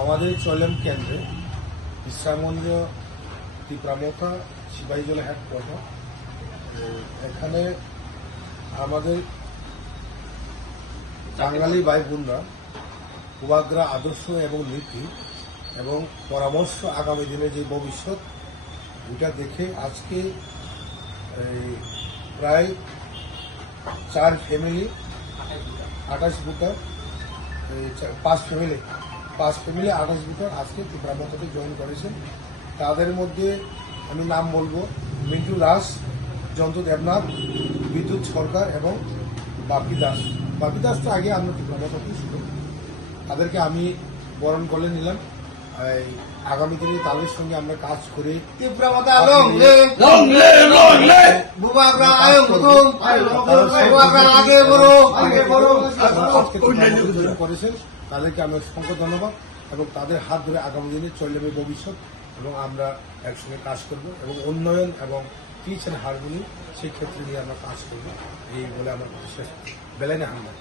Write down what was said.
আমাদের চলেম কেন্দ্রে বিশ্রামমন্দির তীব্রামথা সিপাহীজলা হেডকোয়ার্টার। এখানে আমাদের বাঙালি ভাই বোনরা পূর্বাগ্রা আদর্শ এবং নীতি এবং পরামর্শ আগামী দিনে যে ভবিষ্যৎ ওটা দেখে আজকে প্রায় 4 ফ্যামিলি 28 ভোটার 5 ফ্যামিলি 28 ভোটার আজকে তীব্রামথাতে জয়েন করেছেন। তাদের মধ্যে আমি নাম বলবো মিন্টু দাস, জন্তু দেবনাথ, বিদ্যুৎ সরকার এবং বাপি দাস। বাপি দাস তো আগে আমরা তীব্রামথাতেই ছিল। তাদেরকে আমি বরণ করে নিলাম। আগামী দিনে তাদের সঙ্গে আমরা কাজ করে করেছেন তাদেরকে আমি অসংখ্য ধন্যবাদ এবং তাদের হাত ধরে আগামী দিনে চলবে ভবিষ্যৎ এবং আমরা একসঙ্গে কাজ করব এবং উন্নয়ন এবং পিচ এন্ড হারমোনি সেই ক্ষেত্রে নিয়ে আমরা কাজ করব এই বলে আমার শেষ বেলাইনে হামলা।